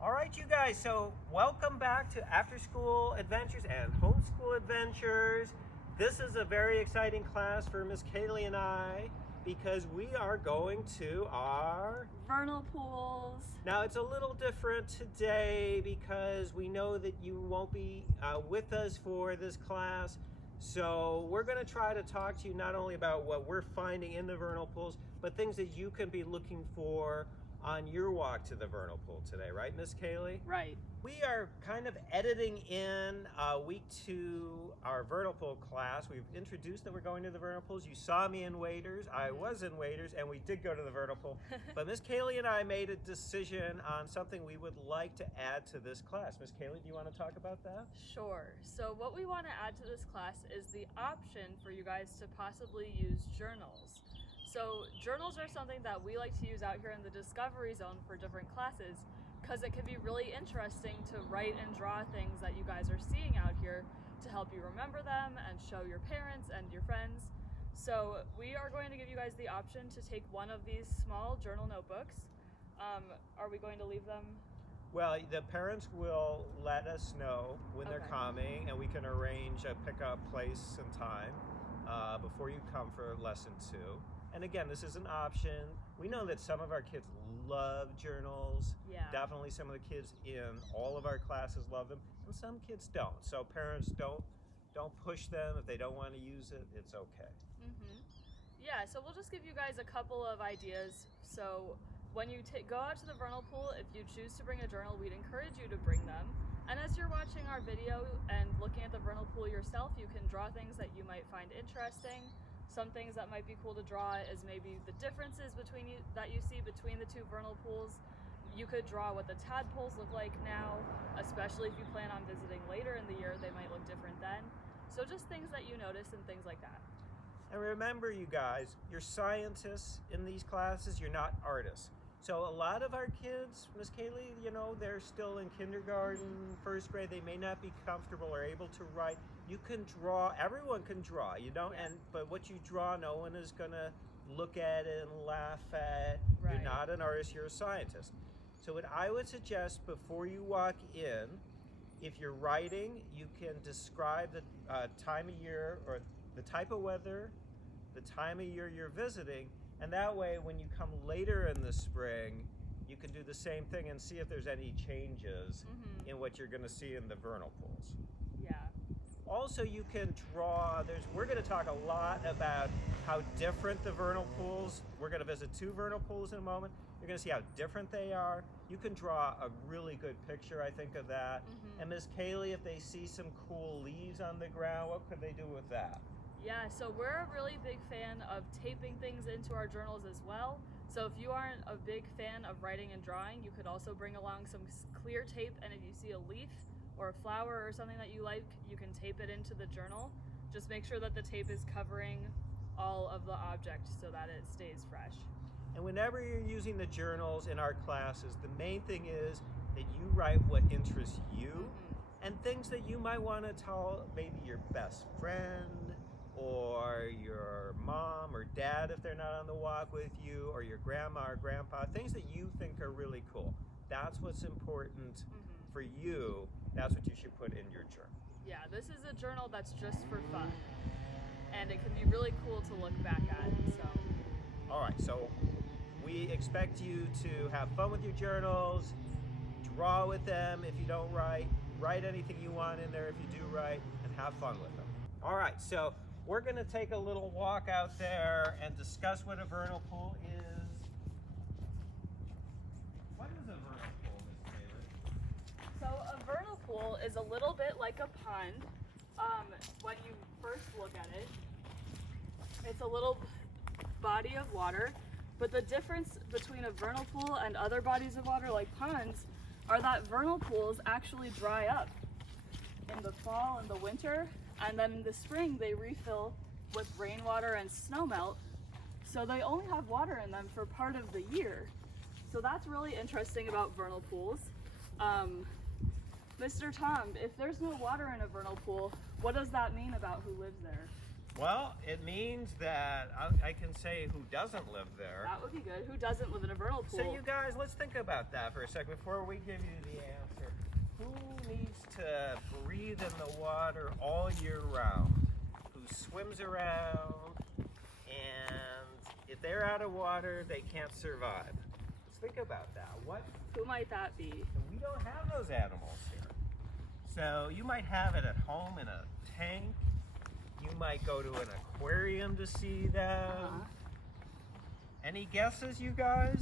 All right, you guys, so welcome back to After School Adventures and Homeschool Adventures. This is a very exciting class for Miss Kaylee and I because we are going to our vernal pools. Now it's a little different today because we know that you won't be with us for this class. So we're going to try to talk to you not only about what we're finding in the vernal pools, but things that you can be looking for on your walk to the vernal pool today, right, Miss Kaylee? Right. We are kind of editing in week 2, our vernal pool class. We've introduced that we're going to the vernal pools. You saw me in waders. I was in waders, and we did go to the vernal pool. But Miss Kaylee and I made a decision on something we would like to add to this class. Miss Kaylee, do you want to talk about that? Sure. So what we want to add to this class is the option for you guys to possibly use journals. So journals are something that we like to use out here in the Discovery Zone for different classes because it can be really interesting to write and draw things that you guys are seeing out here to help you remember them and show your parents and your friends. So we are going to give you guys the option to take one of these small journal notebooks. Are we going to leave them? Well, the parents will let us know when they're coming, and we can arrange a pickup place and time before you come for lesson 2. And again, this is an option. We know that some of our kids love journals. Yeah. Definitely some of the kids in all of our classes love them, and some kids don't. So parents, don't push them. If they don't want to use it, it's okay. Yeah, so we'll just give you guys a couple of ideas. So when you go out to the vernal pool, if you choose to bring a journal, we'd encourage you to bring them. And as you're watching our video and looking at the vernal pool yourself, you can draw things that you might find interesting. Some things that might be cool to draw is maybe the differences that you see between the two vernal pools. You could draw what the tadpoles look like now, especially if you plan on visiting later in the year, they might look different then. So just things that you notice and things like that. And remember, you guys, you're scientists in these classes, you're not artists. So a lot of our kids, Miss Kaylee, you know, they're still in kindergarten, first grade, they may not be comfortable or able to write. You can draw, everyone can draw, you don't, but what you draw, no one is gonna look at it and laugh at. Right. You're not an artist, you're a scientist. So what I would suggest before you walk in, if you're writing, you can describe the time of year or the type of weather, the time of year you're visiting, and that way when you come later in the spring, you can do the same thing and see if there's any changes in what you're gonna see in the vernal pools. Yeah. Also, you can draw, we're gonna talk a lot about how different the vernal pools, we're gonna visit 2 vernal pools in a moment. You're gonna see how different they are. You can draw a really good picture, I think, of that. And Miss Kaylee, if they see some cool leaves on the ground, what could they do with that? Yeah, so we're a really big fan of taping things into our journals as well. So if you aren't a big fan of writing and drawing, you could also bring along some clear tape, and if you see a leaf or a flower or something that you like, you can tape it into the journal. Just make sure that the tape is covering all of the object so that it stays fresh. And whenever you're using the journals in our classes, the main thing is that you write what interests you and things that you might want to tell maybe your best friend, or your mom or dad if they're not on the walk with you, or your grandma or grandpa, things that you think are really cool. That's what's important for you. That's what you should put in your journal. Yeah, this is a journal that's just for fun, and it can be really cool to look back at. So. All right, so we expect you to have fun with your journals, draw with them if you don't write anything you want in there if you do write, and have fun with them. All right, so we're gonna take a little walk out there and discuss what a vernal pool is. What is a vernal pool, Miss Taylor? So a vernal pool is a little bit like a pond. When you first look at it, it's a little body of water, but the difference between a vernal pool and other bodies of water like ponds are that vernal pools actually dry up in the fall and the winter, and then in the spring they refill with rainwater and snowmelt, so they only have water in them for part of the year. So that's really interesting about vernal pools. Mr. Tom, if there's no water in a vernal pool, what does that mean about who lives there? Well, it means that I can say who doesn't live there. That would be good. Who doesn't live in a vernal pool? So you guys, let's think about that for a second before we give you the answer. Who needs to breathe in the water all year round? Who swims around, and if they're out of water, they can't survive. Let's think about that. Who might that be? And we don't have those animals here. So you might have it at home in a tank. You might go to an aquarium to see them. Any guesses, you guys?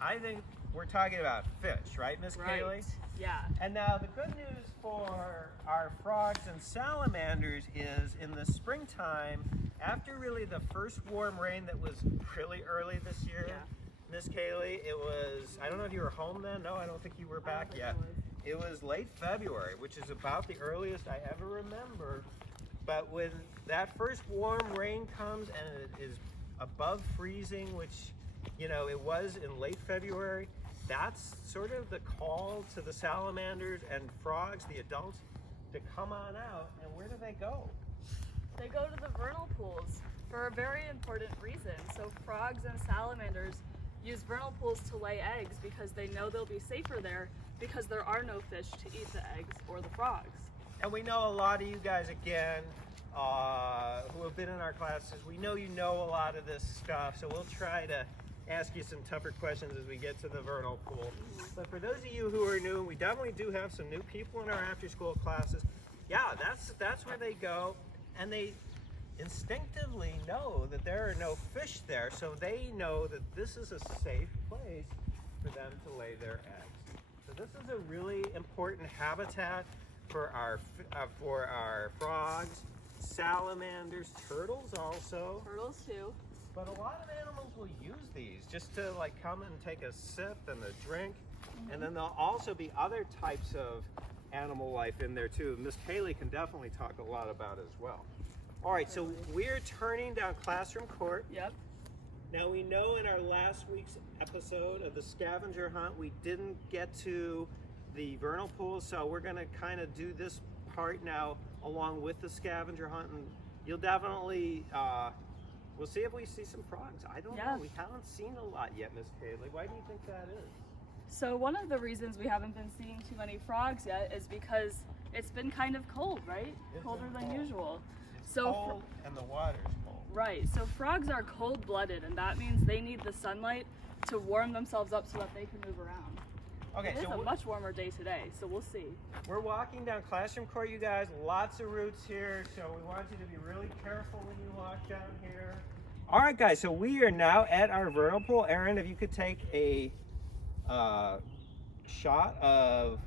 I think we're talking about fish, right, Miss Kaylee? Yeah. And now the good news for our frogs and salamanders is in the springtime, after really the first warm rain that was really early this year, Miss Kaylee, it was, I don't know if you were home then. No, I don't think you were back yet. It was late February, which is about the earliest I ever remember. But when that first warm rain comes and it is above freezing, which, you know, it was in late February, that's sort of the call to the salamanders and frogs, the adults, to come on out. And where do they go? They go to the vernal pools for a very important reason. So frogs and salamanders use vernal pools to lay eggs because they know they'll be safer there because there are no fish to eat the eggs or the frogs. And we know a lot of you guys, again, who have been in our classes, we know you know a lot of this stuff, so we'll try to ask you some tougher questions as we get to the vernal pool. But for those of you who are new, we definitely do have some new people in our after-school classes. Yeah, that's where they go, and they instinctively know that there are no fish there, so they know that this is a safe place for them to lay their eggs. So this is a really important habitat for our frogs, salamanders, turtles also. Turtles too. But a lot of animals will use these just to like come and take a sip and a drink. And then there'll also be other types of animal life in there too. Miss Kaylee can definitely talk a lot about as well. All right, so we're turning down Classroom Court. Yep. Now we know in our last week's episode of the scavenger hunt, we didn't get to the vernal pool, so we're gonna kind of do this part now along with the scavenger hunt, and you'll definitely, we'll see if we see some frogs. I don't know, we haven't seen a lot yet, Miss Kaylee. Why do you think that is? So one of the reasons we haven't been seeing too many frogs yet is because it's been kind of cold, right? Colder than usual. It's cold and the water's cold. Right, so frogs are cold-blooded, and that means they need the sunlight to warm themselves up so that they can move around. Okay, It's a much warmer day today, so we'll see. We're walking down Classroom Court, you guys. Lots of roots here, so we want you to be really careful when you walk down here. All right, guys, so we are now at our vernal pool. Aaron, if you could take a shot of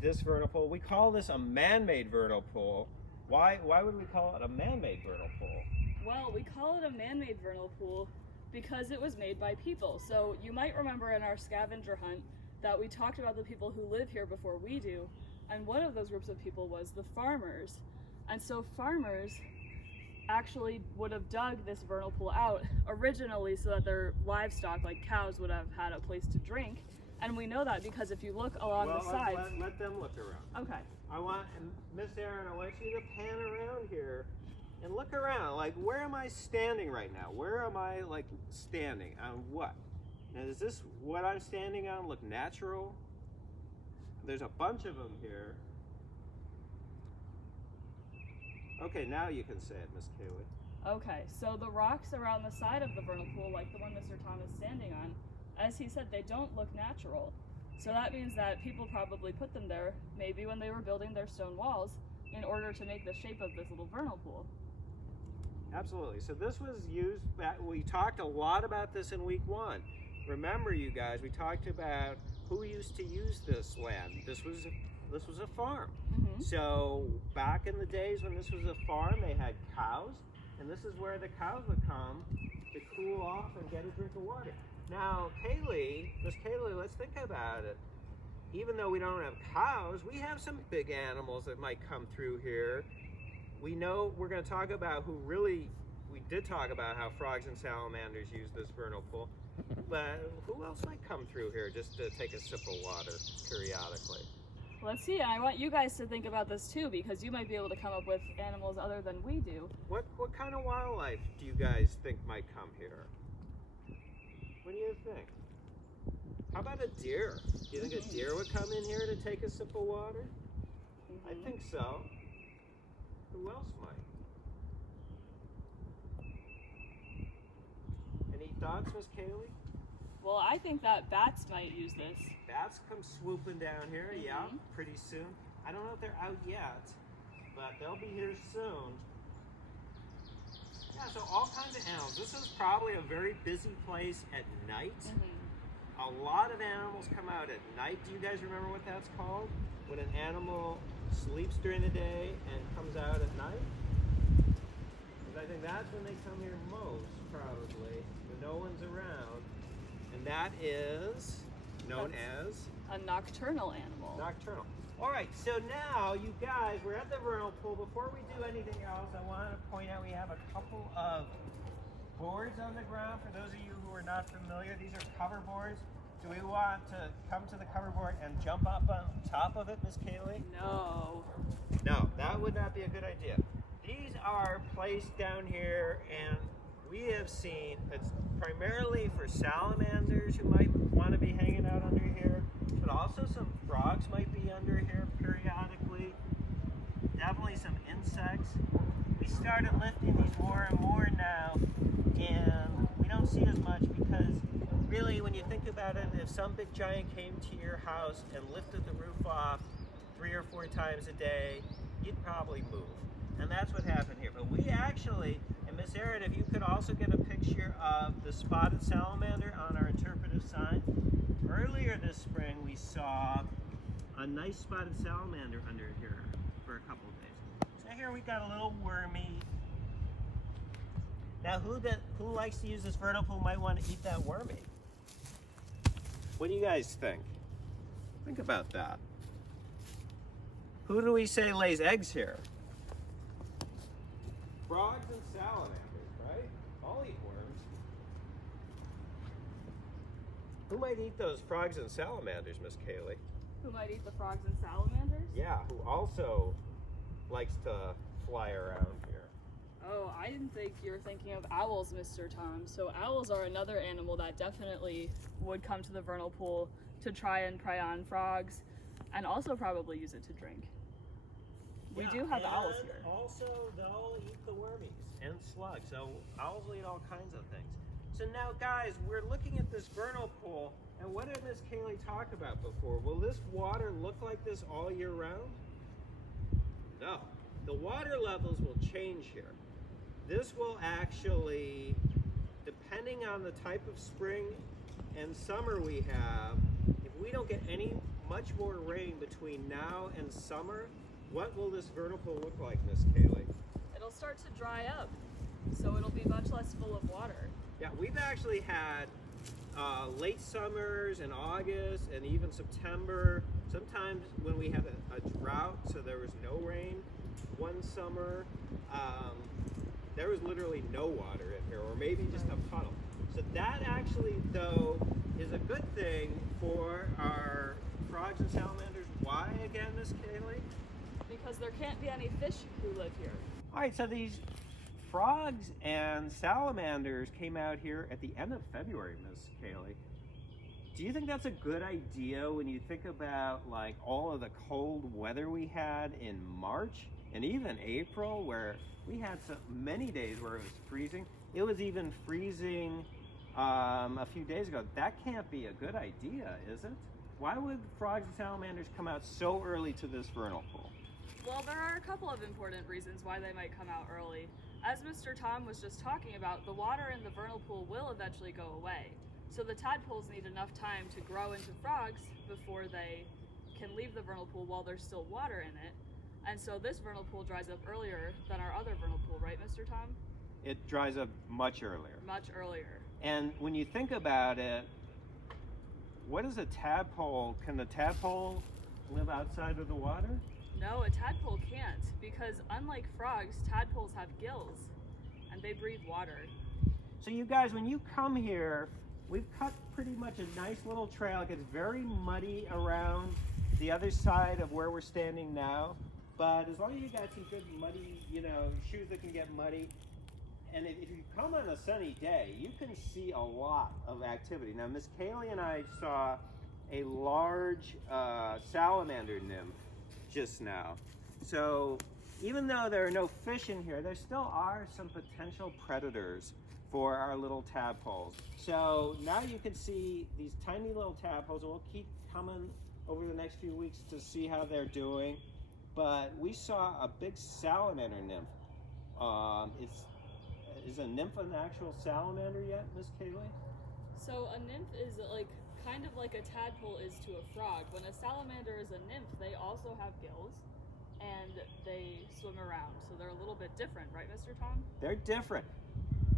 this vernal pool. We call this a man-made vernal pool. Why would we call it a man-made vernal pool? Well, we call it a man-made vernal pool because it was made by people. So you might remember in our scavenger hunt that we talked about the people who live here before we do, and one of those groups of people was the farmers. And so farmers actually would have dug this vernal pool out originally so that their livestock, like cows, would have had a place to drink. And we know that because if you look along the sides... Let them look around. Okay. Miss Aaron, I want you to pan around here and look around. Like, where am I standing right now? Where am I, like, standing? On what? Now, does this, what I'm standing on, look natural? There's a bunch of them here. Okay, now you can say it, Miss Kaylee. Okay, so the rocks around the side of the vernal pool, like the one Mr. Tom is standing on, as he said, they don't look natural. So that means that people probably put them there, maybe when they were building their stone walls, in order to make the shape of this little vernal pool. Absolutely. So this was used, we talked a lot about this in week 1. Remember, you guys, we talked about who used to use this land. This was a farm. So back in the days when this was a farm, they had cows, and this is where the cows would come to cool off and get a drink of water. Now, Miss Kaylee, let's think about it. Even though we don't have cows, we have some big animals that might come through here. We know we're going to talk about we did talk about how frogs and salamanders use this vernal pool, but who else might come through here just to take a sip of water periodically? Let's see, and I want you guys to think about this too, because you might be able to come up with animals other than we do. What kind of wildlife do you guys think might come here? What do you think? How about a deer? Do you think a deer would come in here to take a sip of water? I think so. Who else might? Any thoughts, Miss Kaylee? Well, I think that bats might use this. Bats come swooping down here, yeah, pretty soon. I don't know if they're out yet, but they'll be here soon. Yeah, so all kinds of animals. This is probably a very busy place at night. A lot of animals come out at night. Do you guys remember what that's called? When an animal sleeps during the day and comes out at night? Because I think that's when they come here most, probably, when no one's around. And that is known as? A nocturnal animal. Nocturnal. All right, so now you guys, we're at the vernal pool. Before we do anything else, I want to point out we have a couple of boards on the ground. For those of you who are not familiar, these are cover boards. Do we want to come to the cover board and jump up on top of it, Miss Kaylee? No. No, that would not be a good idea. These are placed down here, and we have seen it's primarily for salamanders who might want to be hanging out under here, but also some frogs might be under here periodically. Definitely some insects. We started lifting these more and more now, and we don't see as much because really when you think about it, if some big giant came to your house and lifted the roof off 3 or 4 times a day, you'd probably move. And that's what happened here. But we actually, and Miss Erin, if you could also get a picture of the spotted salamander on our interpretive sign. Earlier this spring, we saw a nice spotted salamander under here for a couple of days. So here we got a little wormy. Now who likes to use this vernal pool might want to eat that wormy? What do you guys think? Think about that. Who do we say lays eggs here? Frogs and salamanders, right? All eat worms. Who might eat those frogs and salamanders, Miss Kaylee? Who might eat the frogs and salamanders? Yeah, who also likes to fly around here. Oh, I didn't think you were thinking of owls, Mr. Tom. So owls are another animal that definitely would come to the vernal pool to try and prey on frogs, and also probably use it to drink. We do have owls here. Also, they'll eat the wormies and slugs. So owls will eat all kinds of things. So now, guys, we're looking at this vernal pool, and what did Miss Kaylee talk about before? Will this water look like this all year round? No. The water levels will change here. This will actually, depending on the type of spring and summer we have, if we don't get any much more rain between now and summer, what will this vernal pool look like, Miss Kaylee? It'll start to dry up, so it'll be much less full of water. Yeah, we've actually had late summers in August and even September. Sometimes when we had a drought, so there was no rain. One summer, there was literally no water in here, or maybe just a puddle. So that actually, though, is a good thing for our frogs and salamanders. Why again, Miss Kaylee? Because there can't be any fish who live here. All right, so these frogs and salamanders came out here at the end of February, Miss Kaylee. Do you think that's a good idea when you think about like all of the cold weather we had in March and even April, where we had so many days where it was freezing? It was even freezing a few days ago. That can't be a good idea, is it? Why would frogs and salamanders come out so early to this vernal pool? Well, there are a couple of important reasons why they might come out early. As Mr. Tom was just talking about, the water in the vernal pool will eventually go away. So the tadpoles need enough time to grow into frogs before they can leave the vernal pool while there's still water in it. And so this vernal pool dries up earlier than our other vernal pool, right, Mr. Tom? It dries up much earlier. Much earlier. And when you think about it, what is a tadpole? Can the tadpole live outside of the water? No, a tadpole can't, because unlike frogs, tadpoles have gills, and they breathe water. So you guys, when you come here, we've cut pretty much a nice little trail. It gets very muddy around the other side of where we're standing now. But as long as you got some good muddy, shoes that can get muddy, and if you come on a sunny day, you can see a lot of activity. Now, Miss Kaylee and I saw a large salamander nymph just now. So even though there are no fish in here, there still are some potential predators for our little tadpoles. So now you can see these tiny little tadpoles, and we'll keep coming over the next few weeks to see how they're doing. But we saw a big salamander nymph. Is a nymph an actual salamander yet, Miss Kaylee? So a nymph is kind of like a tadpole is to a frog. When a salamander is a nymph, they also have gills and they swim around. So they're a little bit different, right, Mr. Tom? They're different.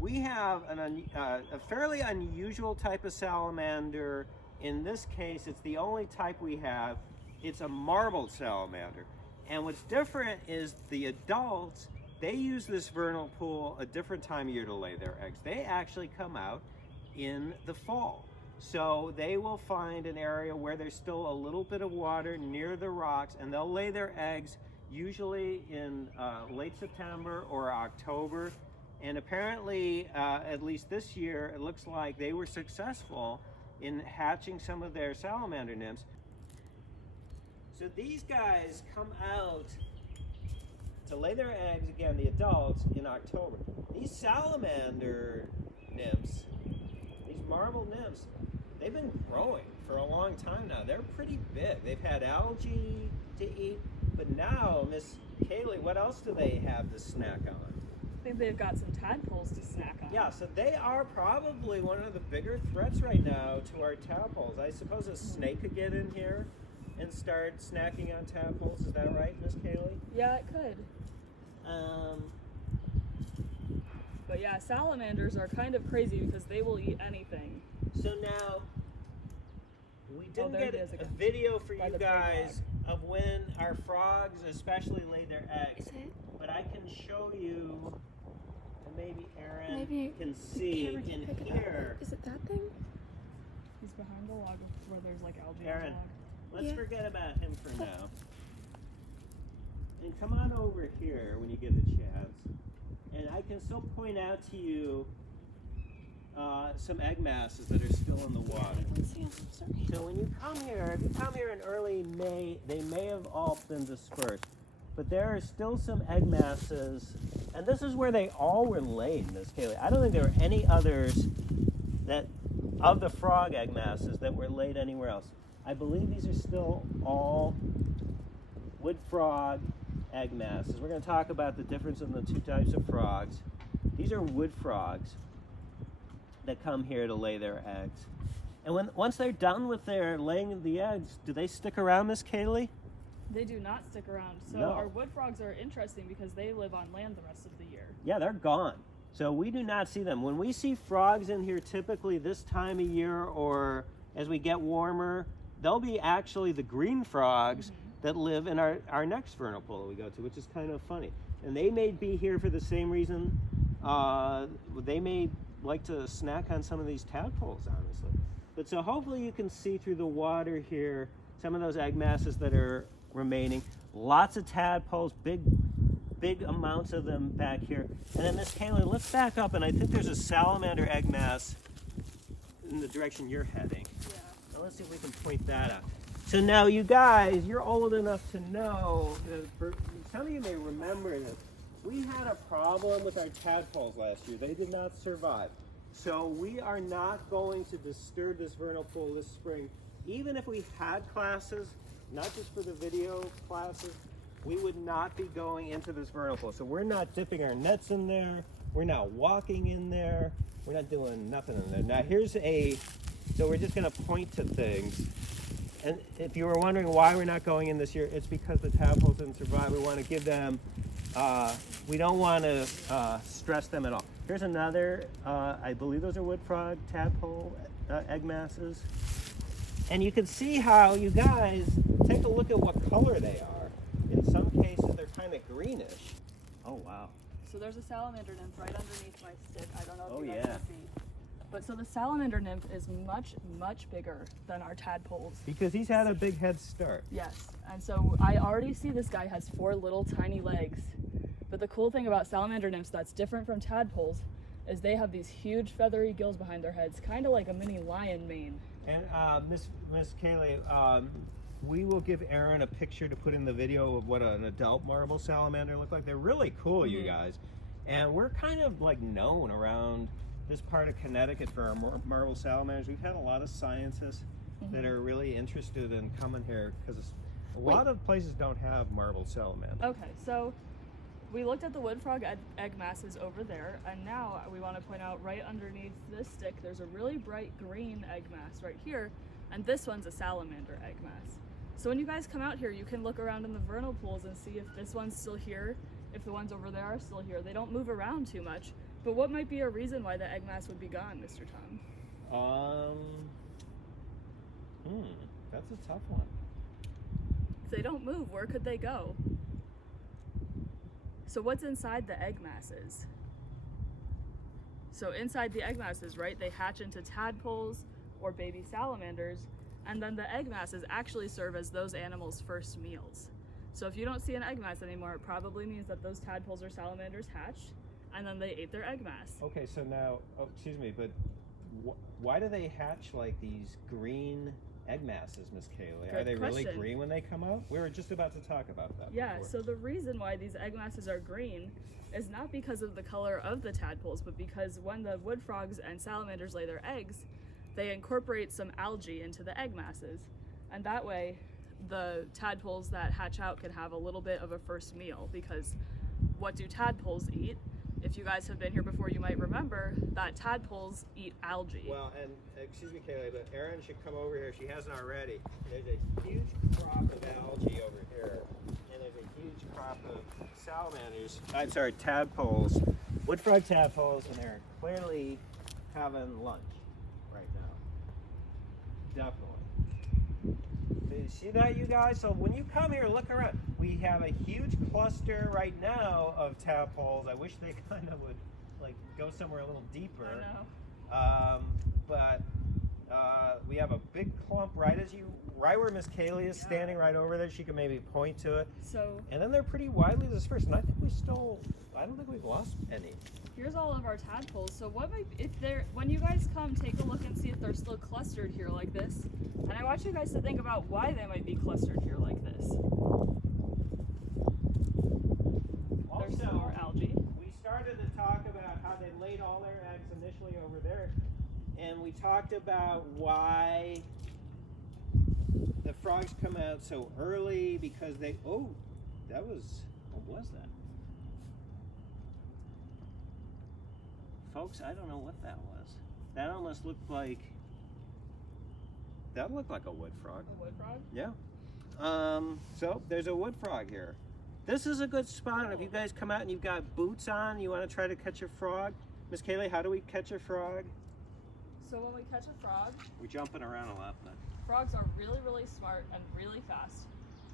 We have a fairly unusual type of salamander. In this case, it's the only type we have. It's a marbled salamander. And what's different is the adults, they use this vernal pool a different time of year to lay their eggs. They actually come out in the fall. So they will find an area where there's still a little bit of water near the rocks, and they'll lay their eggs usually in late September or October. And apparently, at least this year, it looks like they were successful in hatching some of their salamander nymphs. So these guys come out to lay their eggs, again, the adults, in October. These salamander nymphs, these marble nymphs, they've been growing for a long time now. They're pretty big. They've had algae to eat, but now, Miss Kaylee, what else do they have to snack on? I think they've got some tadpoles to snack on. Yeah, so they are probably one of the bigger threats right now to our tadpoles. I suppose a snake could get in here and start snacking on tadpoles. Is that right, Miss Kaylee? Yeah, it could. But yeah, salamanders are kind of crazy because they will eat anything. So now, we didn't there get it is a again. video for By you the big guys of when our frogs especially lay their eggs. Is it? But I can show you, and maybe Aaron Maybe can see camera can in pick it here. up. Is it that thing? He's behind the log where there's algae Aaron, on the log. let's Yeah. forget about him for now. And come on over here when you get a chance. And I can still point out to you some egg masses that are still in the water. I don't see them. Sorry. So when you come here, if you come here in early May, they may have all been dispersed. But there are still some egg masses, and this is where they all were laid, Miss Kaylee. I don't think there were any others that, of the frog egg masses, that were laid anywhere else. I believe these are still all wood frog egg masses. We're going to talk about the difference in the two types of frogs. These are wood frogs that come here to lay their eggs. And once they're done with their laying the eggs, do they stick around, Miss Kaylee? They do not stick around. So No. our wood frogs are interesting because they live on land the rest of the year. Yeah, they're gone. So we do not see them. When we see frogs in here typically this time of year or as we get warmer, they'll be actually the green frogs that live in our next vernal pool that we go to, which is kind of funny. And they may be here for the same reason. They may like to snack on some of these tadpoles, honestly. But so hopefully you can see through the water here some of those egg masses that are remaining. Lots of tadpoles, big amounts of them back here. And then Miss Kaylee, let's back up, and I think there's a salamander egg mass in the direction you're heading. Yeah. Now let's see if we can point that out. So now you guys, you're old enough to know, some of you may remember this, we had a problem with our tadpoles last year. They did not survive. So we are not going to disturb this vernal pool this spring. Even if we had classes, not just for the video classes, we would not be going into this vernal pool. So we're not dipping our nets in there. We're not walking in there. We're not doing nothing in there. Now so we're just gonna point to things. And if you were wondering why we're not going in this year, it's because the tadpoles didn't survive. We want to give them, we don't want to stress them at all. Here's another, I believe those are wood frog tadpole egg masses. And you can see how, you guys, take a look at what color they are. In some cases, they're kind of greenish. Oh, wow. So there's a salamander nymph right underneath my stick. I don't know if Oh, you guys yeah. can see. But so the salamander nymph is much, much bigger than our tadpoles. Because he's had a big head start. Yes, and so I already see this guy has 4 little tiny legs. But the cool thing about salamander nymphs that's different from tadpoles is they have these huge feathery gills behind their heads, kind of like a mini lion mane. And Miss Kaylee, we will give Aaron a picture to put in the video of what an adult marble salamander look like. They're really cool, you guys. And we're kind of like known around this part of Connecticut for our marble salamanders. We've had a lot of scientists that are really interested in coming here because a lot of places don't have marble salamanders. Okay, so we looked at the wood frog egg masses over there, and now we want to point out right underneath this stick, there's a really bright green egg mass right here, and this one's a salamander egg mass. So when you guys come out here, you can look around in the vernal pools and see if this one's still here, if the ones over there are still here. They don't move around too much. But what might be a reason why the egg mass would be gone, Mr. Tom? That's a tough one. If they don't move, where could they go? So what's inside the egg masses? So inside the egg masses, right, they hatch into tadpoles or baby salamanders, and then the egg masses actually serve as those animals' first meals. So if you don't see an egg mass anymore, it probably means that those tadpoles or salamanders hatched, and then they ate their egg mass. Okay, so now, excuse me, but why do they hatch like these green egg masses, Miss Kaylee? Good Are they question. really green when they come out? We were just about to talk about that. Yeah, before. so the reason why these egg masses are green is not because of the color of the tadpoles, but because when the wood frogs and salamanders lay their eggs, they incorporate some algae into the egg masses. And that way, the tadpoles that hatch out can have a little bit of a first meal, because what do tadpoles eat? If you guys have been here before, you might remember that tadpoles eat algae. Well, and excuse me, Kaylee, but Erin should come over here. She hasn't already. There's a huge crop of algae over here, and there's a huge crop of salamanders. I'm sorry, tadpoles, wood frog tadpoles, and they're clearly having lunch right now. Definitely. Do you see that, you guys? So when you come here, look around. We have a huge cluster right now of tadpoles. I wish they kind of would like go somewhere a little deeper. I know. But we have a big clump right where Miss Kaylee is standing right over there. She can maybe point to it. So, And then they're pretty widely dispersed. And I don't think we've lost any. here's all of our tadpoles. So what might, when you guys come, take a look and see if they're still clustered here like this. And I want you guys to think about why they might be clustered here like this. There's some more algae. We started to talk about how they laid all their eggs initially over there, and we talked about why the frogs come out so early because they. Oh, what was that? Folks, I don't know what that was. That almost looked like. That looked like a wood frog. A wood frog? Yeah. So there's a wood frog here. This is a good spot. If you guys come out and you've got boots on, you want to try to catch a frog. Miss Kaylee, how do we catch a frog? So when we catch a frog, We're jumping around a lot, but frogs are really, really smart and really fast.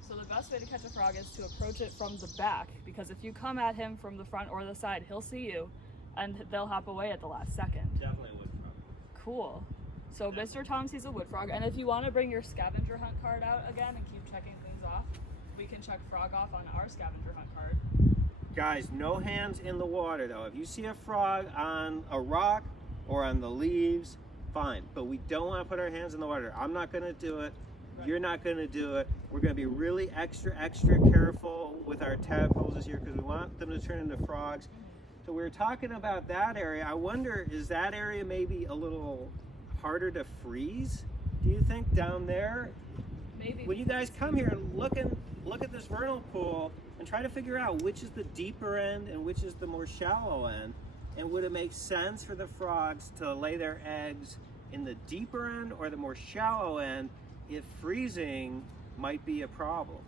So the best way to catch a frog is to approach it from the back, because if you come at him from the front or the side, he'll see you and they'll hop away at the last second. definitely a wood frog. Cool. So Mr. Tom sees a wood frog, and if you want to bring your scavenger hunt card out again and keep checking things off, we can check frog off on our scavenger hunt card. Guys, no hands in the water though. If you see a frog on a rock or on the leaves, fine. But we don't want to put our hands in the water. I'm not going to do it. Right. You're not going to do it. We're going to be really extra careful with our tadpoles this year because we want them to turn into frogs. So we were talking about that area. I wonder, is that area maybe a little harder to freeze? Do you think down there? Maybe. When you guys come here, look at this vernal pool and try to figure out which is the deeper end and which is the more shallow end. And would it make sense for the frogs to lay their eggs in the deeper end or the more shallow end if freezing might be a problem?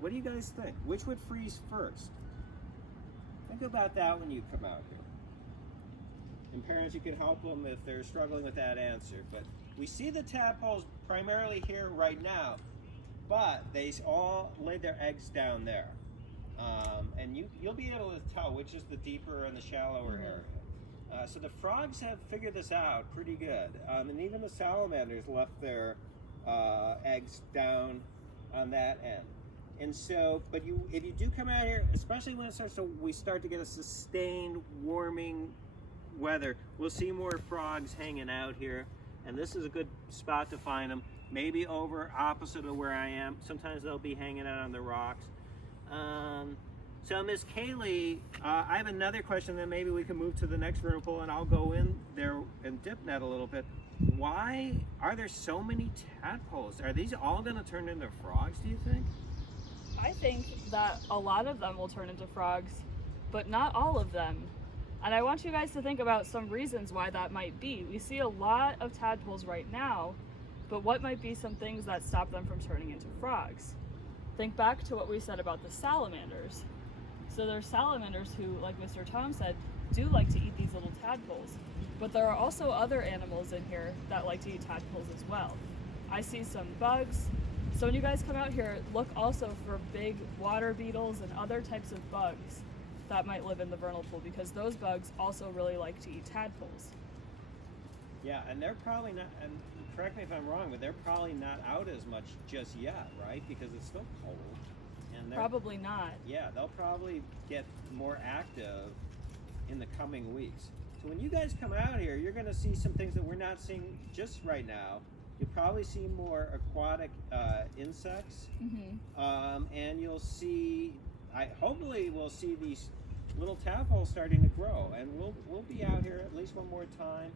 What do you guys think? Which would freeze first? Think about that when you come out here. And parents, you can help them if they're struggling with that answer. But we see the tadpoles primarily here right now, but they all laid their eggs down there. And you'll be able to tell which is the deeper and the shallower area. So the frogs have figured this out pretty good, and even the salamanders left their eggs down on that end. And so, but if you do come out here, especially when it starts to, we start to get a sustained warming weather, we'll see more frogs hanging out here, and this is a good spot to find them. Maybe over opposite of where I am. Sometimes they'll be hanging out on the rocks. So Miss Kaylee, I have another question, then maybe we can move to the next vernal pool and I'll go in there and dip net a little bit. Why are there so many tadpoles? Are these all gonna turn into frogs, do you think? I think that a lot of them will turn into frogs, but not all of them. And I want you guys to think about some reasons why that might be. We see a lot of tadpoles right now, but what might be some things that stop them from turning into frogs? Think back to what we said about the salamanders. So there's salamanders who, like Mr. Tom said, do like to eat these little tadpoles. But there are also other animals in here that like to eat tadpoles as well. I see some bugs. So when you guys come out here, look also for big water beetles and other types of bugs that might live in the vernal pool, because those bugs also really like to eat tadpoles. Yeah, and they're probably not, and correct me if I'm wrong, but they're probably not out as much just yet, right? Because it's still cold. And Probably not. Yeah, they'll probably get more active in the coming weeks. So when you guys come out here, you're going to see some things that we're not seeing just right now. You'll probably see more aquatic insects, and you'll see, hopefully we'll see these little tadpoles starting to grow, and we'll be out here at least one more time.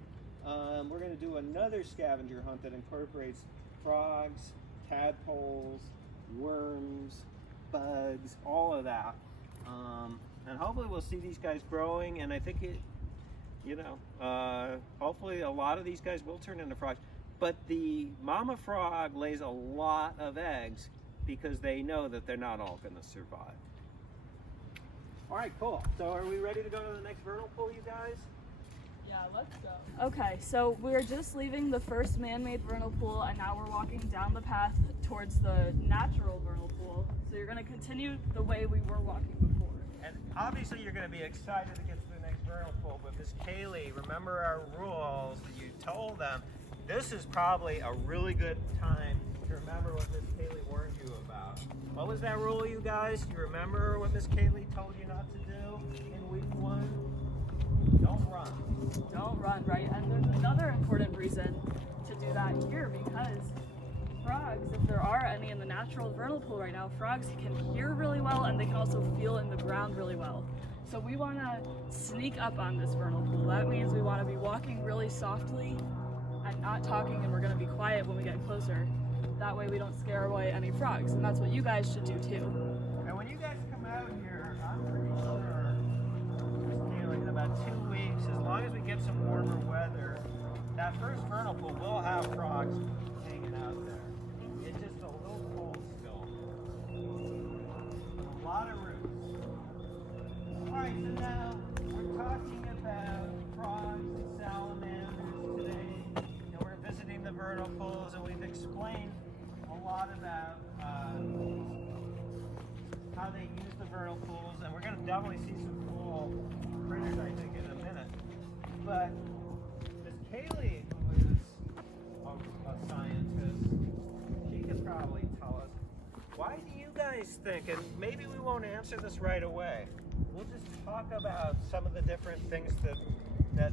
We're going to do another scavenger hunt that incorporates frogs, tadpoles, worms, bugs, all of that, and hopefully we'll see these guys growing. And I think hopefully a lot of these guys will turn into frogs. But the mama frog lays a lot of eggs because they know that they're not all going to survive. All right, cool. So are we ready to go to the next vernal pool, you guys? Yeah, let's go. Okay, so we're just leaving the first man-made vernal pool, and now we're walking down the path towards the natural vernal pool. So you're going to continue the way we were walking before. And obviously you're going to be excited to get to the next vernal pool, but Miss Kaylee, remember our rules that you told them. This is probably a really good time to remember what Miss Kaylee warned you about. What was that rule, you guys? You remember what Miss Kaylee told you not to do in week 1? Don't run. Don't run, right? And there's another important reason to do that here, because frogs, if there are any in the natural vernal pool right now, frogs can hear really well, and they can also feel in the ground really well. So we want to sneak up on this vernal pool. That means we want to be walking really softly and not talking, and we're going to be quiet when we get closer. That way we don't scare away any frogs, and that's what you guys should do too. And when you guys come out here, I'm pretty sure, in about 2 weeks, as long as we get some warmer weather, that first vernal pool will have frogs hanging out there. It's just a little cold still. A lot of roots. All right, so now we're talking about frogs and salamanders today. We're visiting the vernal pools, and we've explained a lot about how they use the vernal pools, and we're going to definitely see some cool critters, I think, in a minute. But Miss Kaylee, who is a scientist, she could probably tell us, why do you guys think, and maybe we won't answer this right away, we'll just talk about some of the different things that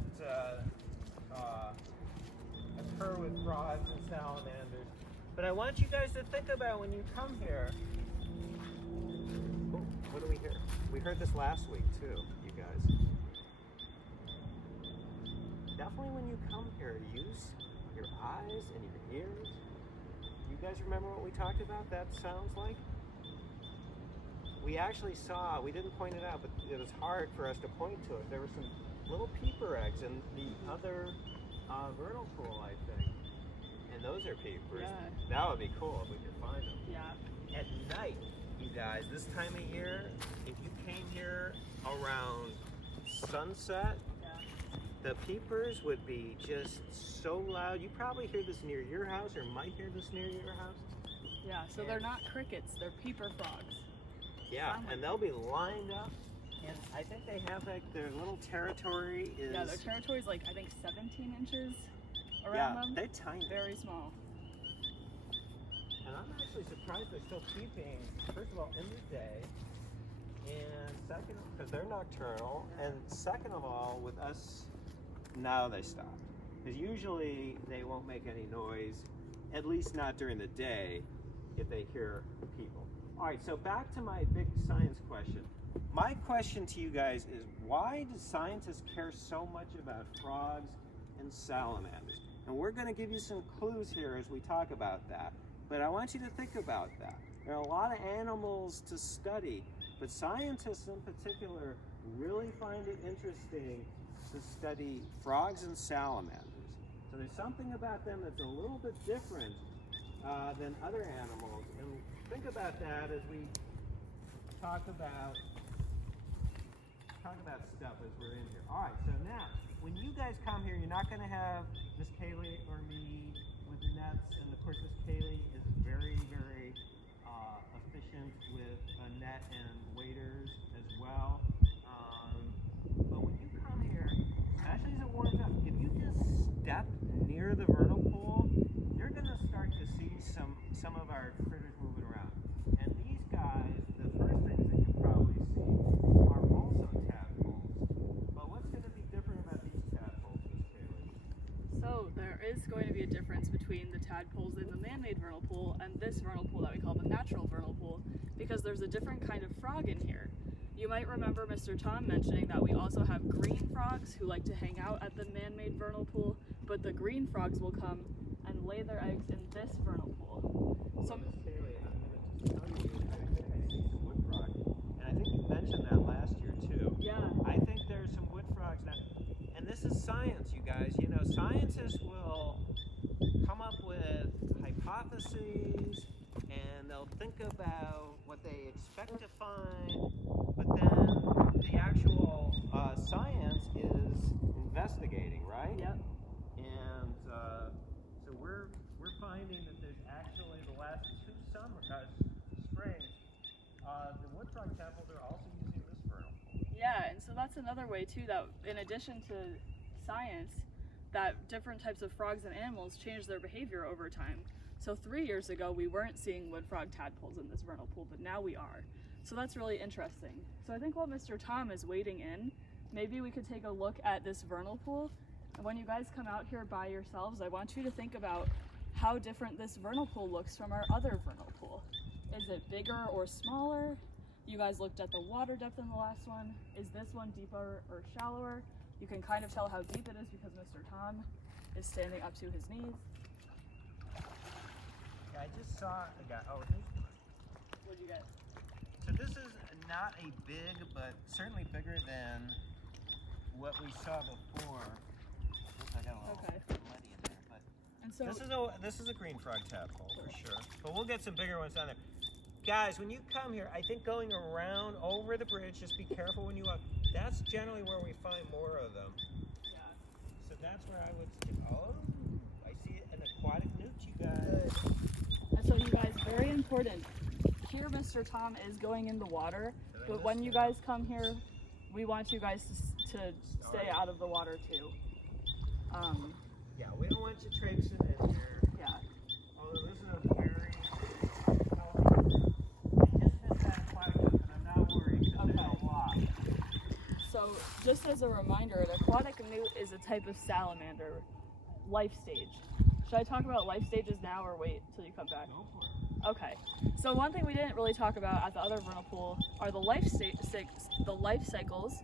occur with frogs and salamanders. But I want you guys to think about when you come here. Oh, what do we hear? We heard this last week too, you guys. Definitely when you come here, use your eyes and your ears. You guys remember what we talked about that sounds like? We actually saw, we didn't point it out, but it was hard for us to point to it. There were some little peeper eggs in the other vernal pool, I think. And those are peepers. Yeah. That would be cool if we could find them. Yeah. At night, you guys, this time of year, if you came here around sunset, the peepers would be just so loud. You probably hear this near your house, or might hear this near your house. Yeah, so they're not crickets, they're peeper frogs. Yeah, and they'll be lined up And I think they have like their little territory is. Yeah, their territory is like I think 17 inches around Yeah, them. they're tiny. Very small. And I'm actually surprised they're still keeping, first of all, in the day, and second, because they're nocturnal, and second of all, with us, now they stop. Because usually they won't make any noise, at least not during the day, if they hear people. All right, so back to my big science question. My question to you guys is, why do scientists care so much about frogs and salamanders? And we're going to give you some clues here as we talk about that. But I want you to think about that. There are a lot of animals to study, but scientists in particular really find it interesting to study frogs and salamanders. So there's something about them that's a little bit different than other animals. And think about that as we talk about stuff as we're in here. All right, so now, when you guys come here, you're not going to have Miss Kaylee or me with nets, and of course Miss Kaylee is very, very efficient with a net and waders as well. But when you come here, especially as it warms up, if you just step near the vernal pool, you're going to start to see some of our critters moving around. And these guys, the first things that you probably see are also tadpoles. But what's going to be different about these tadpoles, Miss Kaylee? So there is going to be a difference between the tadpoles in the man-made vernal pool and this vernal pool that we call the natural vernal pool, because there's a different kind of frog in here. You might remember Mr. Tom mentioning that we also have green frogs who like to hang out at the man-made vernal pool, but the green frogs will come and lay their eggs in this vernal pool. So Miss Kaylee, I'm going to just tell you, I think I see some wood frog. And I think you mentioned that last year too. yeah, I think there's some wood frogs now. And this is science, you guys. You know, scientists will come up with hypotheses and they'll think about what they expect to find, but then the actual science is investigating, right? yep. And so we're finding that there's actually the last two springs, the wood frog tadpoles are also using this vernal pool. Yeah, and so that's another way too that in addition to science, that different types of frogs and animals change their behavior over time. So 3 years ago, we weren't seeing wood frog tadpoles in this vernal pool, but now we are. So that's really interesting. So I think while Mr. Tom is wading in, maybe we could take a look at this vernal pool. And when you guys come out here by yourselves, I want you to think about how different this vernal pool looks from our other vernal pool. Is it bigger or smaller? You guys looked at the water depth in the last one. Is this one deeper or shallower? You can kind of tell how deep it is because Mr. Tom is standing up to his knees. Yeah, I just saw a guy. Oh, here's one. What'd you get? So this is not a big, but certainly bigger than what we saw before. Oops, I got a little Okay. muddy in there, but And so this is a green frog tadpole for sure. But we'll get some bigger ones down there. Guys, when you come here, I think going around over the bridge, just be careful when you walk. That's generally where we find more of them. yeah. So that's where I would. Oh, I see an aquatic newt, you guys. And so you guys, very important. Here Mr. Tom is going in the water, but when you guys come here, we want you guys to stay out of the water too. Yeah, we don't want you traipsing in here. Yeah. Although this is a very healthy. I just missed that aquatic newt, and I'm not worried because there's a lot. So just as a reminder, an aquatic newt is a type of salamander life stage. Should I talk about life stages now or wait till you come back? Go for it. Okay. So one thing we didn't really talk about at the other vernal pool are the life cycles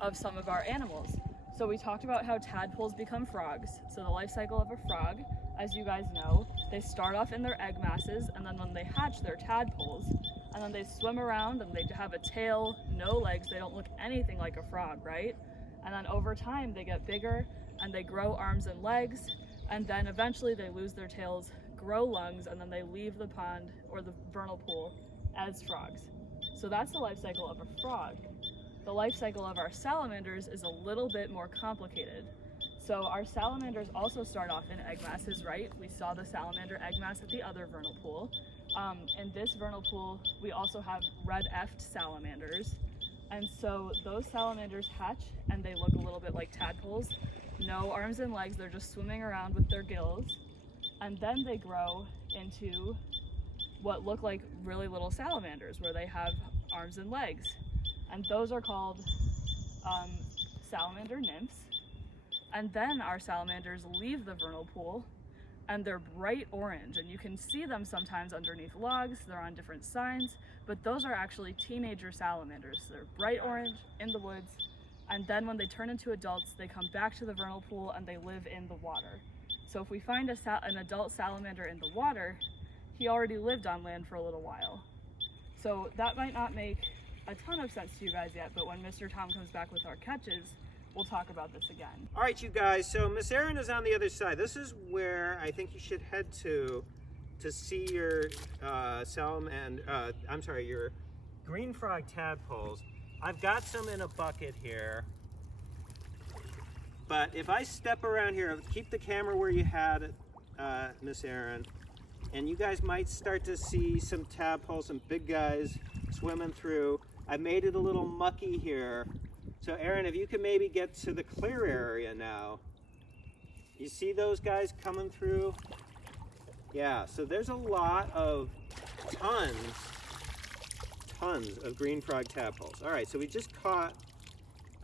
of some of our animals. So we talked about how tadpoles become frogs. So the life cycle of a frog, as you guys know, they start off in their egg masses, and then when they hatch, they're tadpoles, and then they swim around and they have a tail, no legs, they don't look anything like a frog, right? And then over time they get bigger and they grow arms and legs, and then eventually they lose their tails, grow lungs, and then they leave the pond or the vernal pool as frogs. So that's the life cycle of a frog. The life cycle of our salamanders is a little bit more complicated. So our salamanders also start off in egg masses, right? We saw the salamander egg mass at the other vernal pool. In this vernal pool, we also have red-effed salamanders. And so those salamanders hatch and they look a little bit like tadpoles. No arms and legs, they're just swimming around with their gills. And then they grow into what look like really little salamanders where they have arms and legs. And those are called salamander nymphs. And then our salamanders leave the vernal pool and they're bright orange, and you can see them sometimes underneath logs. They're on different signs, but those are actually teenager salamanders. They're bright orange in the woods, and then when they turn into adults, they come back to the vernal pool and they live in the water. So if we find an adult salamander in the water, he already lived on land for a little while. So that might not make a ton of sense to you guys yet, but when Mr. Tom comes back with our catches, we'll talk about this again. All right, you guys, so Miss Erin is on the other side. This is where I think you should head to see your your green frog tadpoles. I've got some in a bucket here, but if I step around here, keep the camera where you had it, Miss Erin, and you guys might start to see some tadpoles, some big guys swimming through. I made it a little mucky here. So Erin, if you could maybe get to the clear area now. You see those guys coming through? Yeah, so there's a lot of tons of green frog tadpoles. All right, so we just caught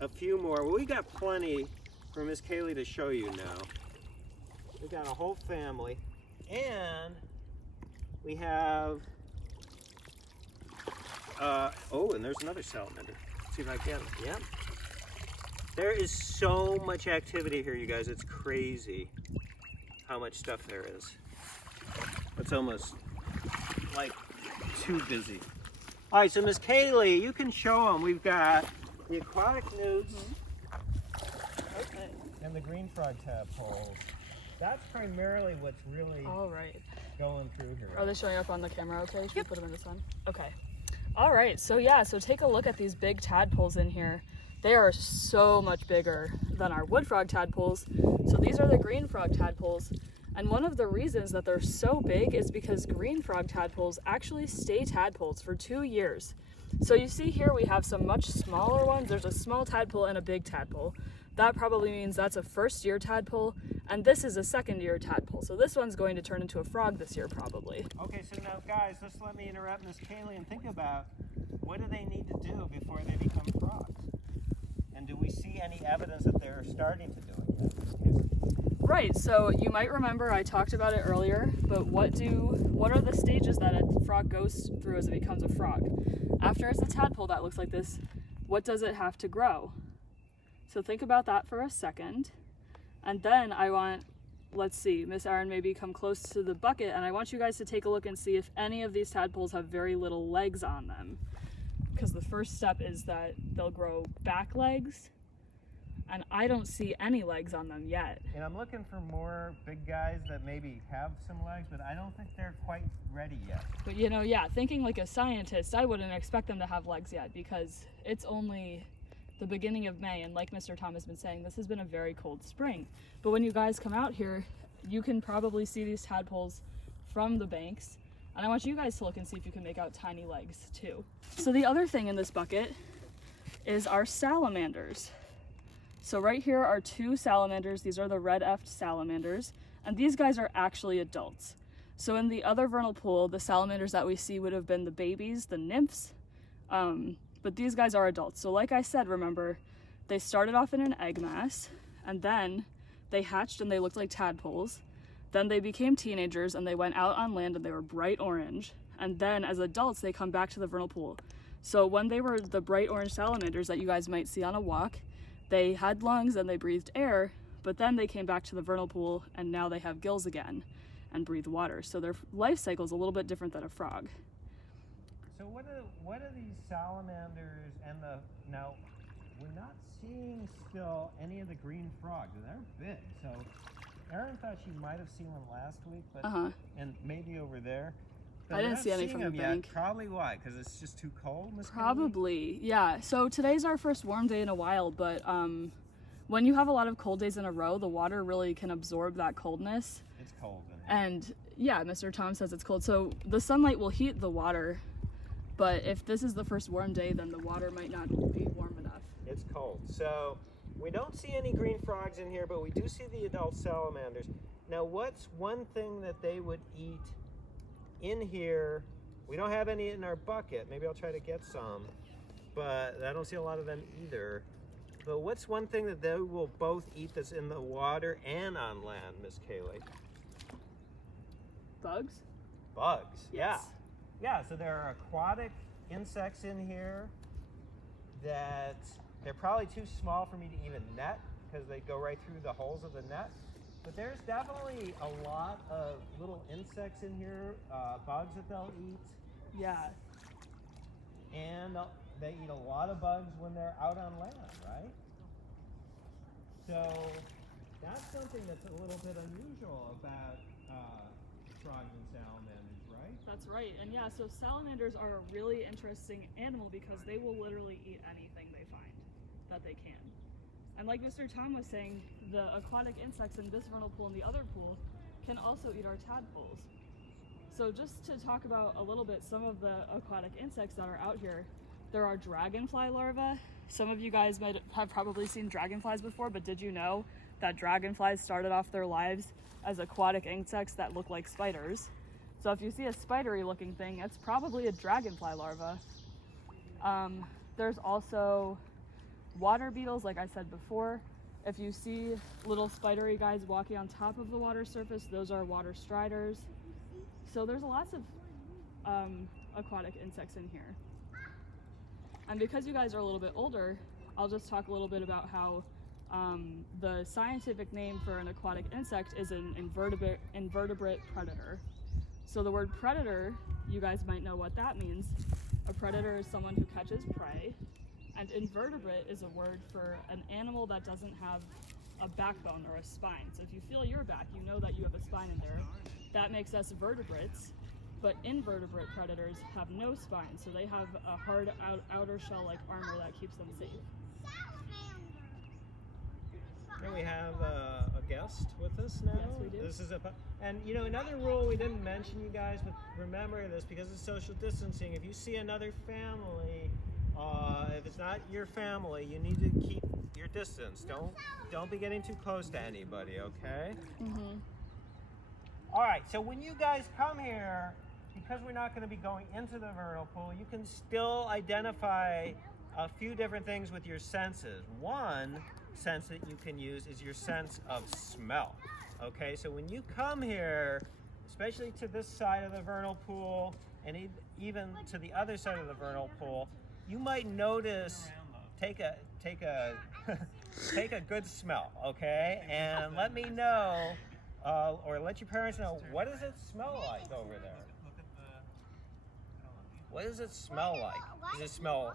a few more. Well, we got plenty for Miss Kaylee to show you now. We got a whole family, and we have, and there's another salamander. Let's see if I get him. Yep. There is so much activity here, you guys. It's crazy how much stuff there is. It's almost like too busy. All right, so Miss Kaylee, you can show them. We've got the aquatic newts and the green frog tadpoles. That's primarily what's really going through here. Are they showing up on the camera okay? Should we put them in the sun? Okay. All right, so take a look at these big tadpoles in here. They are so much bigger than our wood frog tadpoles. So these are the green frog tadpoles. And one of the reasons that they're so big is because green frog tadpoles actually stay tadpoles for 2 years. So you see here we have some much smaller ones. There's a small tadpole and a big tadpole. That probably means that's a first-year tadpole, and this is a second-year tadpole. So this one's going to turn into a frog this year probably. Okay, so now guys, just let me interrupt Miss Kaylee and think about what do they need to do before they become frogs? And do we see any evidence that they're starting to do it yet? Right, so you might remember I talked about it earlier, but what are the stages that a frog goes through as it becomes a frog? After it's a tadpole that looks like this, what does it have to grow? So think about that for a second. And then I want, let's see, Miss Erin maybe come close to the bucket, and I want you guys to take a look and see if any of these tadpoles have very little legs on them. Because the first step is that they'll grow back legs, and I don't see any legs on them yet. And I'm looking for more big guys that maybe have some legs, but I don't think they're quite ready yet. But thinking like a scientist, I wouldn't expect them to have legs yet because it's only the beginning of May, and like Mr. Tom has been saying, this has been a very cold spring. But when you guys come out here, you can probably see these tadpoles from the banks. And I want you guys to look and see if you can make out tiny legs too. So the other thing in this bucket is our salamanders. So right here are 2 salamanders. These are the red-effed salamanders, and these guys are actually adults. So in the other vernal pool, the salamanders that we see would have been the babies, the nymphs, but these guys are adults. So like I said, remember, they started off in an egg mass, and then they hatched and they looked like tadpoles. Then they became teenagers and they went out on land and they were bright orange. And then as adults, they come back to the vernal pool. So when they were the bright orange salamanders that you guys might see on a walk, they had lungs and they breathed air, but then they came back to the vernal pool and now they have gills again and breathe water. So their life cycle is a little bit different than a frog. So what are these salamanders and now we're not seeing still any of the green frogs, and they're big. So Erin thought she might have seen one last week, but and maybe over there. But I didn't see any from the bank. Yet. Probably why? Because it's just too cold, Miss Kaylee? Probably, yeah. So today's our first warm day in a while, but when you have a lot of cold days in a row, the water really can absorb that coldness. It's cold in here. And yeah, Mr. Tom says it's cold. So the sunlight will heat the water, But if this is the first warm day, then the water might not be warm enough. It's cold. So we don't see any green frogs in here, but we do see the adult salamanders. Now, what's one thing that they would eat in here? We don't have any in our bucket. Maybe I'll try to get some, but I don't see a lot of them either. But what's one thing that they will both eat that's in the water and on land, Miss Kaylee? Bugs? Bugs, Yes. Yeah, so there are aquatic insects in here that they're probably too small for me to even net because they go right through the holes of the net. But there's definitely a lot of little insects in here, bugs that they'll eat. Yeah. And they eat a lot of bugs when they're out on land, right? So that's something that's a little bit unusual about frogs and salamanders, right? That's right. And yeah, so salamanders are a really interesting animal because they will literally eat anything they find that they can. And like Mr. Tom was saying, the aquatic insects in this vernal pool and the other pool can also eat our tadpoles. So just to talk about a little bit some of the aquatic insects that are out here, there are dragonfly larvae. Some of you guys might have probably seen dragonflies before, but did you know that dragonflies started off their lives as aquatic insects that look like spiders? So if you see a spidery looking thing, it's probably a dragonfly larva. There's also water beetles, like I said before. If you see little spidery guys walking on top of the water surface, those are water striders. So there's lots of aquatic insects in here. And because you guys are a little bit older, I'll just talk a little bit about how the scientific name for an aquatic insect is an invertebrate predator. So the word predator, you guys might know what that means. A predator is someone who catches prey, and invertebrate is a word for an animal that doesn't have a backbone or a spine. So if you feel your back, you know that you have a spine in there. That makes us vertebrates, but invertebrate predators have no spine, so they have a hard outer shell-like armor that keeps them safe. And we have a guest with us now. Yes, we do. This is and you know, another rule we didn't mention, you guys, but remember this because of social distancing. If you see another family, if it's not your family, you need to keep your distance. Don't be getting too close to anybody, okay? Mm-hmm. All right. So when you guys come here, because we're not going to be going into the vernal pool, you can still identify a few different things with your senses. One sense that you can use is your sense of smell. Okay, so when you come here, especially to this side of the vernal pool and even to the other side of the vernal pool, you might notice, take a take a good smell, okay, and let me know, or let your parents know, what does it smell like over there? What does it smell like? Does it smell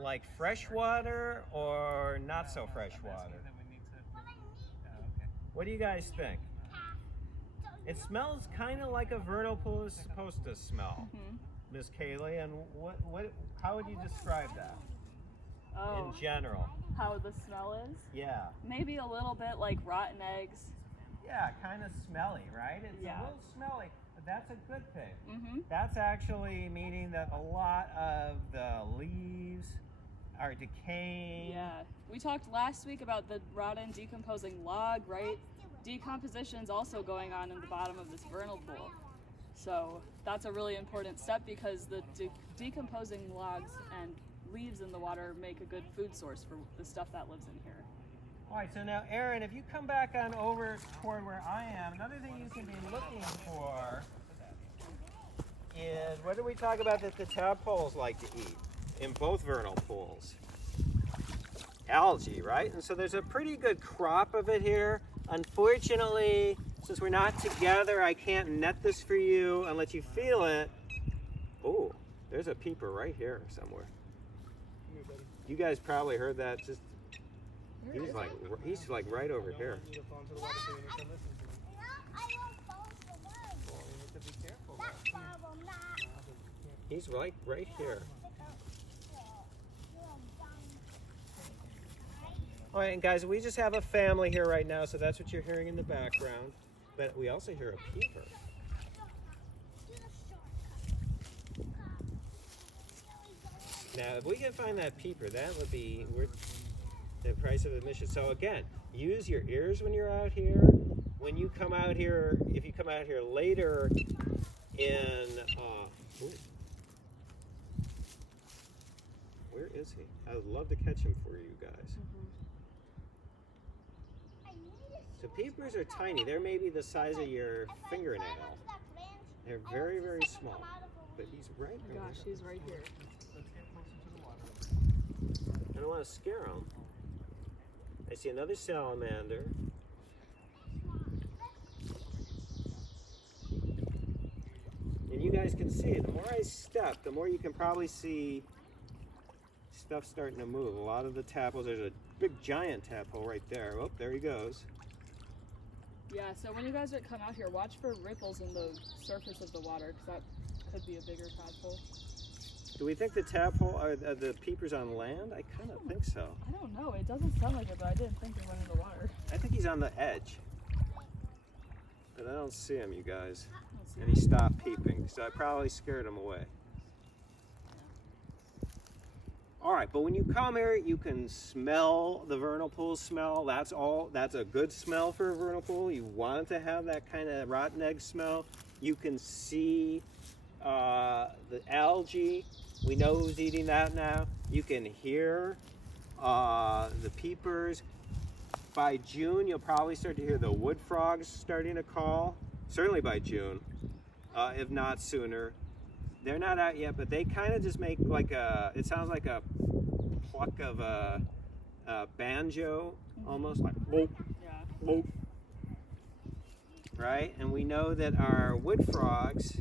like fresh water or not so fresh water? What do you guys think? It smells kind of like a vernal pool is supposed to smell, Miss Kaylee. And how would you describe that in general? How the smell is? Yeah. Maybe a little bit like rotten eggs. Yeah, kind of smelly, right? It's Yeah. a little smelly, but that's a good thing. Mm-hmm. That's actually meaning that a lot of the leaves are decaying. Yeah. We talked last week about the rotten, decomposing log, right? Decomposition's also going on in the bottom of this vernal pool. So that's a really important step because the decomposing logs and leaves in the water make a good food source for the stuff that lives in here. All right, so now, Aaron, if you come back on over toward where I am, another thing you can be looking for is, what did we talk about that the tadpoles like to eat in both vernal pools? Algae, right? And so there's a pretty good crop of it here. Unfortunately, since we're not together, I can't net this for you and let you feel it. Oh, there's a peeper right here somewhere. You guys probably heard that. Just he's like right over here. He's right here. All right, and guys, we just have a family here right now, so that's what you're hearing in the background. But we also hear a peeper. Now, if we can find that peeper, that would be worth the price of admission. So again, use your ears when you're out here. When you come out here, if you come out here later in, ooh. Where is he? I would love to catch him for you guys. So peepers are tiny. They're maybe the size of your fingernail. They're very, very small. But he's right there. Gosh, he's right here. I don't want to scare him. I see another salamander. And you guys can see, the more I step, the more you can probably see stuff starting to move. A lot of the tadpoles, there's a big giant tadpole right there. Oh, there he goes. Yeah, so when you guys come out here, watch for ripples in the surface of the water, because that could be a bigger tadpole. Do we think the tadpole are the peepers on land? I kind of think so. I don't know. It doesn't sound like it, but I didn't think it went in the water. I think he's on the edge. But I don't see him, you guys. I don't see And he stopped peeping, so I probably scared him away. All right, but when you come here, you can smell the vernal pool smell. That's a good smell for a vernal pool. You want to have that kind of rotten egg smell. You can see the algae. We know who's eating that now. You can hear the peepers. By June, you'll probably start to hear the wood frogs starting to call. Certainly by June, if not sooner. They're not out yet, but they kind of just make like it sounds like a pluck of a banjo, almost like whoop, Yeah. whoop. Right? And we know that our wood frogs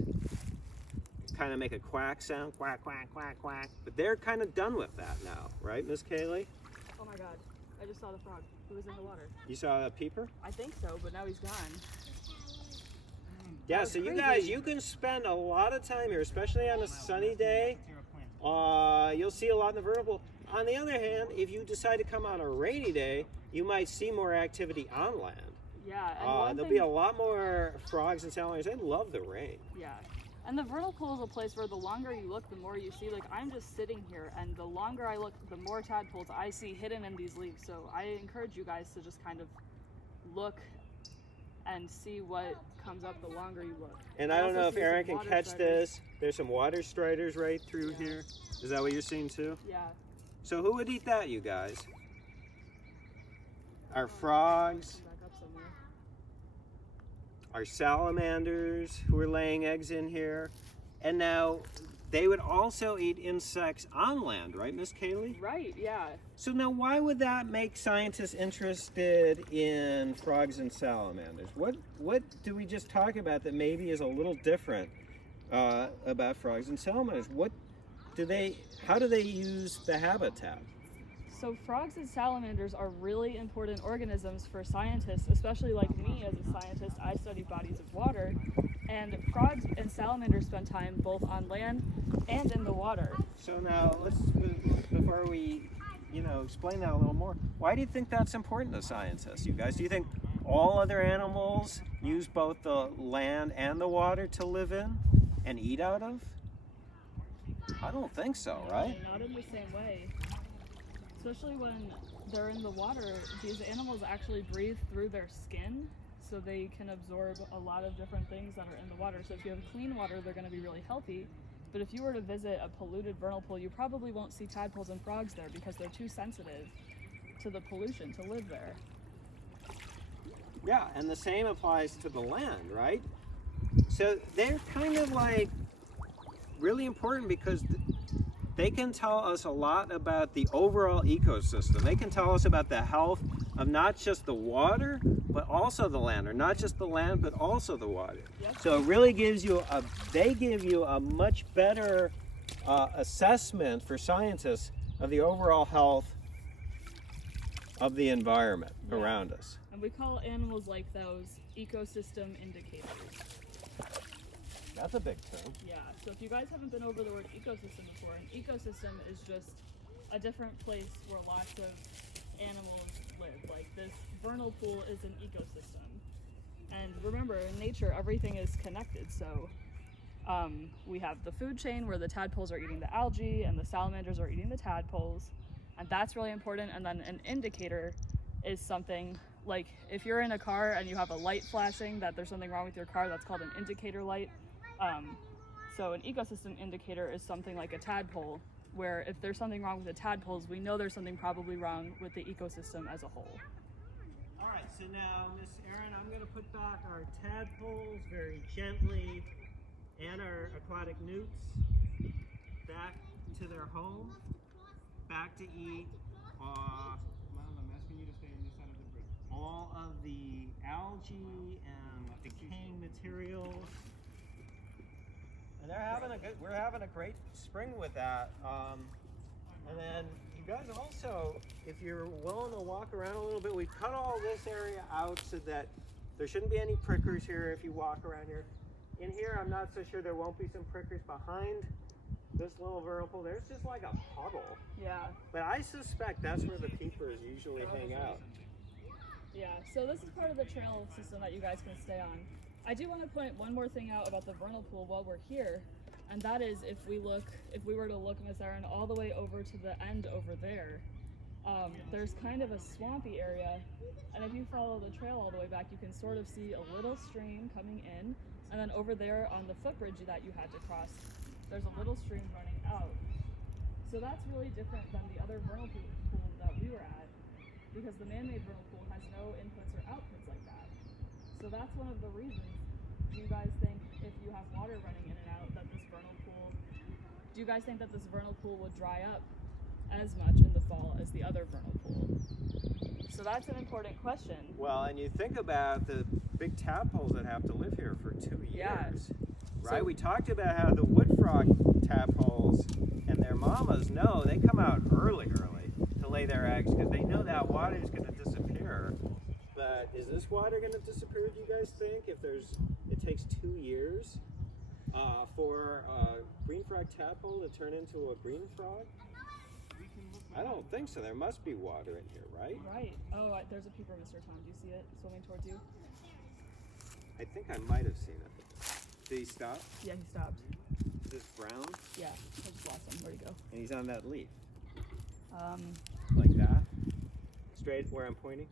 kind of make a quack sound, quack, quack, quack, quack. But they're kind of done with that now, right, Miss Kaylee? Oh my God. I just saw the frog. He was in the water. You saw a peeper? I think so, but now he's gone. Yeah, That's so you crazy. guys, you can spend a lot of time here, especially on a sunny day. You'll see a lot in the vernal pool. On the other hand, if you decide to come on a rainy day, you might see more activity on land. Yeah, and There'll be a lot more frogs and salamanders. They love the rain. Yeah. And the vernal pool is a place where the longer you look, the more you see. Like, I'm just sitting here, and the longer I look, the more tadpoles I see hidden in these leaves. So I encourage you guys to just kind of look and see what comes up the longer you look. And I don't also know if see Aaron some can water catch striders. this. There's some water striders right through here. Is that what you're seeing too? Yeah. So who would eat that, you guys? Our frogs, Come back up somewhere. our salamanders who are laying eggs in here. And now they would also eat insects on land, right, Miss Kaylee? Right, yeah. So now why would that make scientists interested in frogs and salamanders? What do we just talk about that maybe is a little different about frogs and salamanders? How do they use the habitat? So frogs and salamanders are really important organisms for scientists, especially like me as a scientist. I study bodies of water, and frogs and salamanders spend time both on land and in the water. So now before we, explain that a little more, why do you think that's important to scientists, you guys? Do you think all other animals use both the land and the water to live in and eat out of? I don't think so, right? Not in the same way. Especially when they're in the water, these animals actually breathe through their skin, so they can absorb a lot of different things that are in the water. So if you have clean water, they're going to be really healthy. But if you were to visit a polluted vernal pool, you probably won't see tadpoles and frogs there because they're too sensitive to the pollution to live there. Yeah, and the same applies to the land, right? So they're kind of like really important because they can tell us a lot about the overall ecosystem. They can tell us about the health of not just the water, but also the land, or not just the land, but also the water. Yep. So it really gives you they give you a much better assessment for scientists of the overall health of the environment around us. And we call animals like those ecosystem indicators. That's a big term. Yeah, so if you guys haven't been over the word ecosystem before, an ecosystem is just a different place where lots of animals live. Like this vernal pool is an ecosystem. And remember, in nature, everything is connected. So We have the food chain where the tadpoles are eating the algae and the salamanders are eating the tadpoles, and that's really important. And then an indicator is something like if you're in a car and you have a light flashing that there's something wrong with your car, that's called an indicator light. So an ecosystem indicator is something like a tadpole, where if there's something wrong with the tadpoles, we know there's something probably wrong with the ecosystem as a whole. All right, so now, Miss Erin, I'm going to put back our tadpoles very gently and our aquatic newts back to their home, back to eat Mom, I'm asking you to stay on this side of the bridge. All of the algae and decaying materials. And we're having a great spring with that. And then you guys also, if you're willing to walk around a little bit, we've cut all this area out so that there shouldn't be any prickers here if you walk around here. In here, I'm not so sure there won't be some prickers behind this little vernal pool. There's just like a puddle. Yeah. But I suspect that's where the peepers usually hang out. Yeah, so this is part of the trail system that you guys can stay on. I do want to point one more thing out about the vernal pool while we're here, and that is if we were to look, Miss Erin, all the way over to the end over there, there's kind of a swampy area, and if you follow the trail all the way back, you can sort of see a little stream coming in, and then over there on the footbridge that you had to cross, there's a little stream running out. So that's really different than the other vernal pool that we were at, because the man-made vernal pool has no inputs or outputs like that. So that's one of the reasons. Do you guys think if you have water running in and out that this vernal pool, do you guys think that this vernal pool would dry up as much in the fall as the other vernal pool? So that's an important question. Well, and you think about the big tadpoles that have to live here for 2 years. Yeah. Right? So, we talked about how the wood frog tadpoles and their mamas know they come out early to lay their eggs because they know that water is going to disappear. But is this water going to disappear, do you guys think, if it takes 2 years for a green frog tadpole to turn into a green frog? I don't think so. There must be water in here, right? Right. Oh, there's a peeper, Mr. Tom. Do you see it swimming towards you? I think I might have seen it. Did he stop? Yeah, he stopped. Is this brown? Yeah, I just lost him. Where'd he go? And he's on that leaf. Um, Like that? Straight where I'm pointing?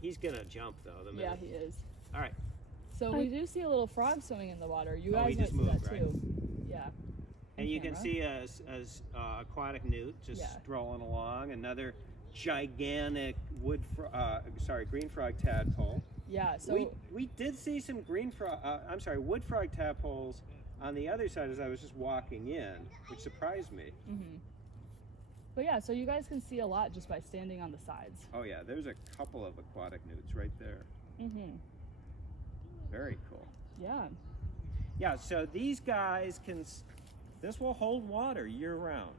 He's gonna jump though, the minute. yeah, he is. All right. So we do see a little frog swimming in the water. You Oh, guys he might just see moved, that right? too. Yeah. And On you can camera. see a aquatic newt just Yeah. strolling along. Another gigantic green frog tadpole. Yeah. So we did see some wood frog tadpoles on the other side as I was just walking in, which surprised me. But yeah, so you guys can see a lot just by standing on the sides. Oh yeah, there's a couple of aquatic newts right there. Very cool. Yeah. Yeah, so these guys this will hold water year round.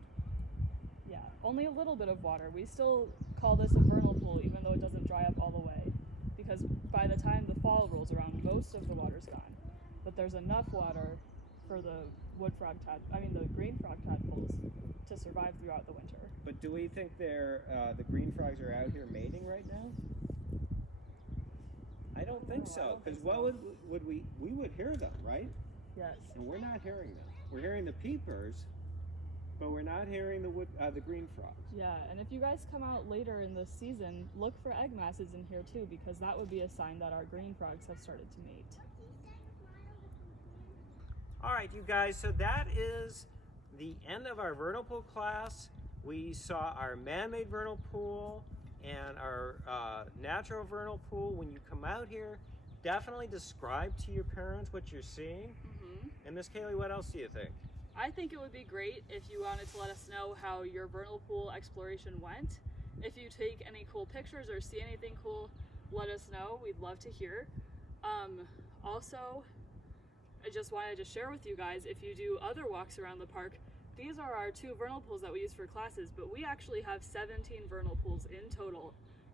Yeah. Only a little bit of water. We still call this a vernal pool, even though it doesn't dry up all the way, because by the time the fall rolls around, most of the water's gone. But there's enough water for the the green frog tadpoles to survive throughout the winter. But do we think the green frogs are out here mating right now? I don't think so, because what would we would hear them, right? Yes. And we're not hearing them. We're hearing the peepers, but we're not hearing the green frogs. Yeah, and if you guys come out later in the season, look for egg masses in here too, because that would be a sign that our green frogs have started to mate. All right, you guys, so that is the end of our vernal pool class. We saw our man-made vernal pool and our natural vernal pool. When you come out here, definitely describe to your parents what you're seeing. And Miss Kaylee, what else do you think? I think it would be great if you wanted to let us know how your vernal pool exploration went. If you take any cool pictures or see anything cool, let us know. We'd love to hear. Also, I just wanted to share with you guys, if you do other walks around the park, these are our 2 vernal pools that we use for classes, but we actually have 17 vernal pools in total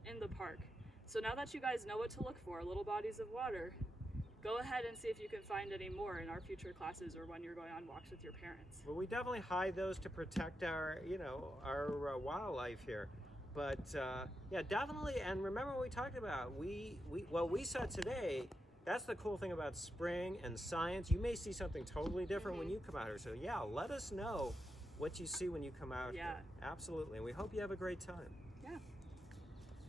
in the park. So now that you guys know what to look for, little bodies of water, go ahead and see if you can find any more in our future classes or when you're going on walks with your parents. Well, we definitely hide those to protect our wildlife here. But yeah, definitely. And remember what we talked about. We saw today that's the cool thing about spring and science. You may see something totally different when you come out here. So yeah, let us know what you see when you come out here. Absolutely. And we hope you have a great time.